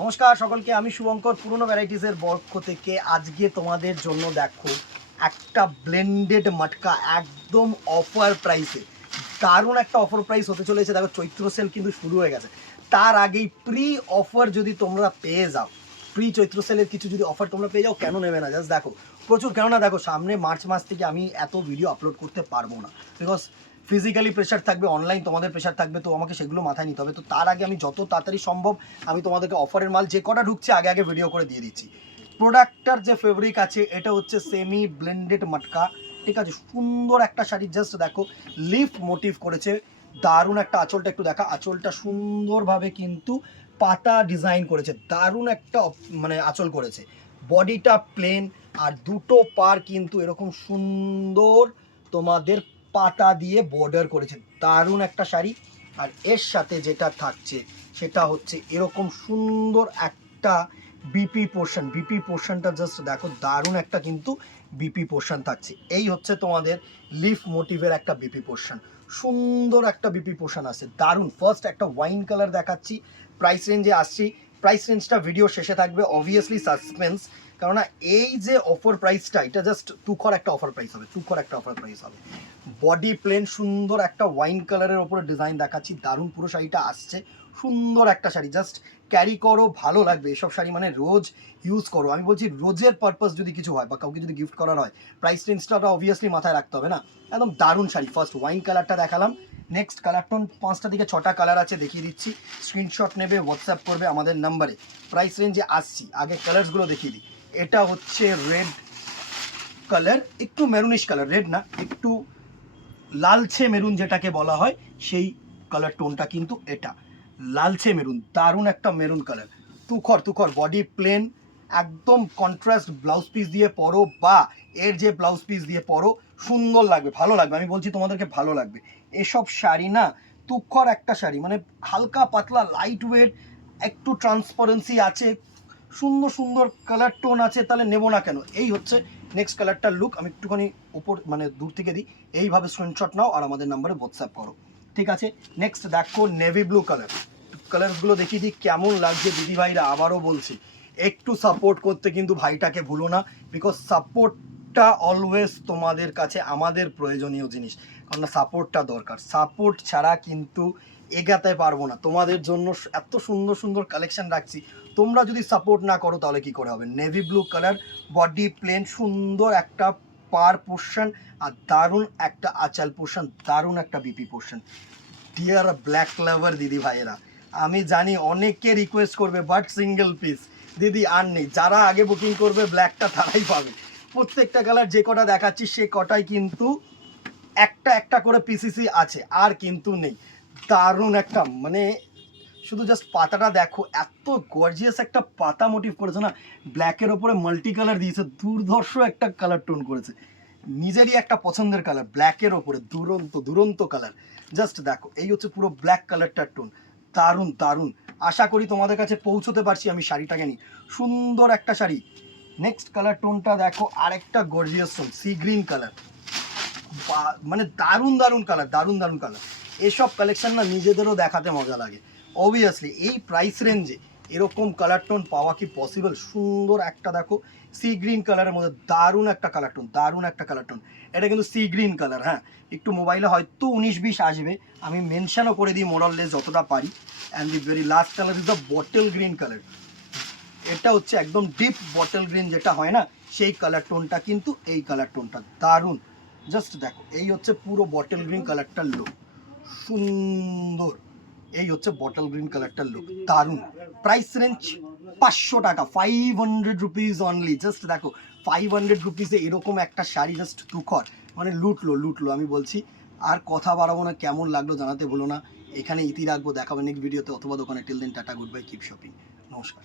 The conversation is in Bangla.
নমস্কার সকলকে, আমি শুভঙ্কর পুরনো ভ্যারাইটিসের পক্ষ থেকে আজকে তোমাদের জন্য দেখো একটা ব্লেন্ডেড মটকা একদম অফার প্রাইসে। দারুণ একটা অফার প্রাইস হতে চলেছে। দেখো চৈত্র সেল কিন্তু শুরু হয়ে গেছে, তার আগেই প্রি অফার যদি তোমরা পেয়ে যাও, প্রি চৈত্র সেলের কিছু যদি অফার তোমরা পেয়ে যাও, কেন নেবে না? জাস্ট দেখো প্রচুর, কেননা দেখো সামনে মার্চ মাস থেকে আমি এত ভিডিও আপলোড করতে পারবো না, বিকজ ফিজিক্যালি প্রেশার থাকবে, অনলাইন তোমাদের প্রেশার থাকবে, তো আমাকে সেগুলো মাথায় নিতে হবে। তো তার আগে আমি যত তাড়াতাড়ি সম্ভব আমি তোমাদেরকে অফারের মাল যে কটা ঢুকছে আগে আগে ভিডিও করে দিয়ে দিচ্ছি। প্রোডাক্টটার যে ফেব্রিক আছে এটা হচ্ছে সেমি ব্লেন্ডেড মটকা, ঠিক আছে? সুন্দর একটা শাড়ি, জাস্ট দেখো লিফ মোটিভ করেছে, দারুণ একটা আঁচলটা একটু দেখা, আঁচলটা সুন্দরভাবে কিন্তু পাতা ডিজাইন করেছে, দারুণ একটা মানে আঁচল করেছে। বডিটা প্লেন আর দুটো পার কিন্তু এরকম সুন্দর তোমাদের পাতা দিয়ে বর্ডার করেছে, দারুণ একটা শাড়ি। আর এর সাথে যেটা থাকছে সেটা হচ্ছে এরকম সুন্দর একটা বিপি পোর্শন, বিপি পোর্শনটা জাস্ট দেখো, দারুণ একটা কিন্তু বিপি পোর্শন থাকছে। এই হচ্ছে তোমাদের লিফ মোটিভের একটা বিপি পোর্শন, সুন্দর একটা বিপি পোর্শন আছে, দারুণ। ফার্স্ট একটা ওয়াইন কালার দেখাচ্ছি, প্রাইস রেঞ্জে আসছি, প্রাইস রেঞ্জটা ভিডিও শেষে থাকবে, অবভিয়াসলি সাসপেন্স, কেননা এই যে অফার প্রাইসটা এটা জাস্ট তুখর একটা অফার প্রাইস হবে, তুখর একটা অফার প্রাইস হবে। বডি প্লেন, সুন্দর একটা ওয়াইন কালারের ওপরে ডিজাইন দেখাচ্ছি, দারুণ পুরো শাড়িটা আসছে, সুন্দর একটা শাড়ি, জাস্ট ক্যারি করো, ভালো লাগবে। এসব শাড়ি মানে রোজ ইউজ করো, আমি বলছি রোজের পারপাস যদি কিছু হয় বা কাউকে যদি গিফট করার হয়, প্রাইস রেঞ্জটা অবভিয়াসলি মাথায় রাখতে হবে না। একদম দারুণ শাড়ি। ফার্স্ট ওয়াইন কালারটা দেখালাম, নেক্সট কালার টোন 5টা থেকে 6টা কালার আছে, দেখিয়ে দিচ্ছি। স্ক্রিনশট নেবে, হোয়াটসঅ্যাপ করবে আমাদের নাম্বারে। প্রাইস রেঞ্জে আসছি, আগে কালার্সগুলো দেখিয়ে দিই। এটা হচ্ছে রেড কালার, একটু মেরুনিশ কালার, রেড না, একটু লালচে মেরুন যেটাকে বলা হয়, সেই কালার টোনটা কিন্তু এটা লালচে মেরুন, দারুণ একটা মেরুন কালার, তুখর তুখর। বডি প্লেন, একদম কন্ট্রাস্ট ব্লাউজ পিস দিয়ে পরো বা এর যে ব্লাউজ পিস দিয়ে পরো, সুন্দর লাগবে, ভালো লাগবে, আমি বলছি তোমাদেরকে ভালো লাগবে। এসব শাড়ি না, তুখর একটা শাড়ি, মানে হালকা পাতলা লাইট ওয়েট, একটু ট্রান্সপারেন্সি আছে, সুন্দর সুন্দর কালার টোন আছে, তাহলে নেবো না কেন? এই হচ্ছে নেক্সট কালারটার লুক। আমি একটুখানি উপর মানে দূর থেকে দিই, এইভাবে স্ক্রিনশট নাও আর আমাদের নাম্বারে হোয়াটসঅ্যাপ করো, ঠিক আছে? নেক্সট দেখো নেভি ব্লু কালার, কালারগুলো দেখিয়ে দিই কেমন লাগছে দিদি ভাইরা। আবারও বলছি একটু সাপোর্ট করতে কিন্তু ভাইটাকে ভুলো না, বিকজ সাপোর্টটা অলওয়েজ তোমাদের কাছে আমাদের প্রয়োজনীয় জিনিস, কারণ সাপোর্টটা দরকার, সাপোর্ট ছাড়া কিন্তু এগাতে পারবো না। তোমাদের জন্য এত সুন্দর সুন্দর কালেকশন রাখছি, তোমরা যদি সাপোর্ট না করো তাহলে কি করে হবে? Navy blue colour, body plain, সুন্দর একটা পার পোর্শন আর দারুণ একটা আঁচাল পোর্শন, দারুণ একটা বিপি পোর্শন। ডিয়ার ব্ল্যাক লাভার দিদি ভাইয়েরা, আমি জানি অনেকে রিকোয়েস্ট করবে, বাট সিঙ্গেল পিস দিদি আর নেই, যারা আগে বুকিং করবে ব্ল্যাকটা তারাই পাবে। প্রত্যেকটা কালার যে কটা দেখাচ্ছি সে কটাই কিন্তু একটা একটা করে পিসিসি আছে, আর কিন্তু নেই। দারুণ একটা মানে শুধু জাস্ট পাতাটা দেখো, এত গর্জিয়াস একটা পাতা মোটিভ করেছে না, ব্ল্যাকের ওপরে মাল্টি কালার দিয়েছে, দুর্ধর্ষ একটা কালার টোন করেছে, নিজেরই একটা পছন্দের কালার, ব্ল্যাকের ওপরে দুরন্ত দুরন্ত কালার। জাস্ট দেখো, এই হচ্ছে পুরো ব্ল্যাক কালারটার টোন, দারুণ দারুণ। আশা করি তোমাদের কাছে পৌঁছতে পারছি আমি শাড়িটাকে নিয়ে, সুন্দর একটা শাড়ি। নেক্সট কালার টোনটা দেখো, আরেকটা gorgeous tone, sea green colour, মানে দারুণ দারুণ কালার, দারুণ দারুণ কালার। এসব কালেকশন না নিজেদেরও দেখাতে মজা লাগে। অবভিয়াসলি এই প্রাইস রেঞ্জে এরকম কালার টোন পাওয়া কি পসিবল? সুন্দর একটা দেখো সি গ্রিন কালারের মধ্যে দারুণ একটা কালার টোন, দারুণ একটা কালার টোন। এটা কিন্তু সি গ্রিন কালার, হ্যাঁ একটু মোবাইলে হয়তো 19-20 আসবে, আমি মেনশনও করে দিই মোরাললেস যতটা পারি। And the very last colour is the bottle green colour, এটা হচ্ছে একদম ডিপ বটল গ্রিন যেটা হয় না, সেই কালার টোনটা কিন্তু এই কালার টোনটা দারুণ। জাস্ট দেখো, এই হচ্ছে পুরো বটল গ্রিন কালারটার লুক, সুন্দর। এই হচ্ছে বটল গ্রিন কালারটার লুক, দারুণ। প্রাইস রেঞ্জ 500 টাকা, 500 রুপিস অনলি। জাস্ট দেখো 500 রুপিসে এরকম একটা শাড়ি, জাস্ট তুখর, মানে লুটলো লুটলো, আমি বলছি। আর কথা বাড়াবো না, কেমন লাগলো জানাতে ভুলো না। এখানে ইতি রাখবো, দেখাবো নেক্সট ভিডিওতে অথবা দোকানে। Till then tata, good bye, keep shopping, নমস্কার।